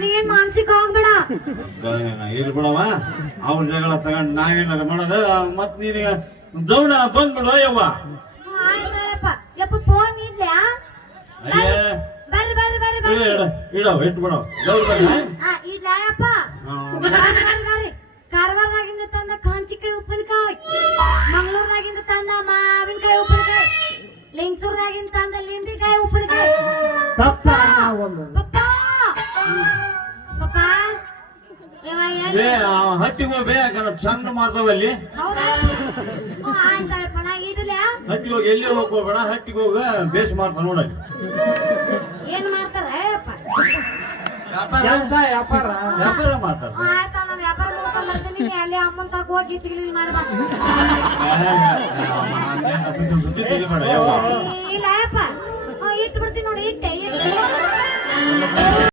ನೀನ್ ಮಾನಸಿಕ ಹೋಗ್ಬೇಡ. ಇರ್ಲಿ ಬಿಡವ, ಅವ್ರ ಜಗಳ ತಗೊಂಡ್ ನಾವೇನಾರ ಮಾಡೋದ. ಮತ್ ನೀನೀಗ ದೌಡ ಬಂದ್ಬಿಡು ಯವ್ವ. ಆಯ್ತಪ್ಪ ಯಪ್ಪ ಫೋನ್ ಇಡ್ಲ್ಯಾ? ಅಯ್ಯ ಬರ್ರಿ ಬರ್ರಿ ಬರ್ರಿ ಬರ್ರಿ ಇಡವ್ ಇಟ್ಟು ಬಿಡವ್ ದೌಡ್ ಬಂದ ಇಡ್ಲಾ ಯಪ್ಪ? ಬರ್ರಿ ಕಾರವಾರದಾಗಿಂದ ತಂದ ಕಾಂಚಿಕಾಯಿ ಉಪ್ಪಿನಕಾಯಿ, ಮಂಗಳೂರದಾಗಿಂದ ತಂದ ಮಾವಿನಕಾಯಿ ಉಪ್ಪಿನಕಾಯಿ, ಲಿಂಗಸೂರದಾಗಿಂದ ತಂದ ಲಿಂಬಿಕಾಯಿ ಉಪ್ಪಿನಕಾಯಿ. ಪಪ್ಪ ಪಪ್ಪ ಹಟ್ಟಿಗೆ ಹೋಗ್ಬೇ ಚಂದ ಮಾಡ್ತಾವಲ್ಲಿ. ಆಯ್ತಾಳಪ್ಪ ನಾ ಇಡ್ಲ್ಯಾ? ಹಟ್ಟಿಗೆ ಹೋಗಿ ಎಲ್ಲಿ ಹೋಗ್ಬೇಡ, ಹಟ್ಟಿಗೆ ಹೋಗ ಬೇಸ್ ಮಾಡ್ತಾ ನೋಡಲ್ಲಿ. ಏನ್ ಮಾಡ್ತಾರ ವ್ಯಾಪಾರ ಮಾಡ್ತಾರ. ಆಯ್ತಾ ನಾವ್ ವ್ಯಾಪಾರ ಮಾಡ್ಕೊಂಡ್ ಬರ್ತೀನಿ, ಅಲ್ಲಿ ಅಮ್ಮನ್ ತಗ ಹೋಗಿ ಚಿಗಿಲಿ ಮಾಡ್ಬಾ. ಇಲ್ಲ ಅಪ್ಪ ಇಟ್ಟು ಬಿಡ್ತೀನಿ ನೋಡಿ, ಇಟ್ಟೆ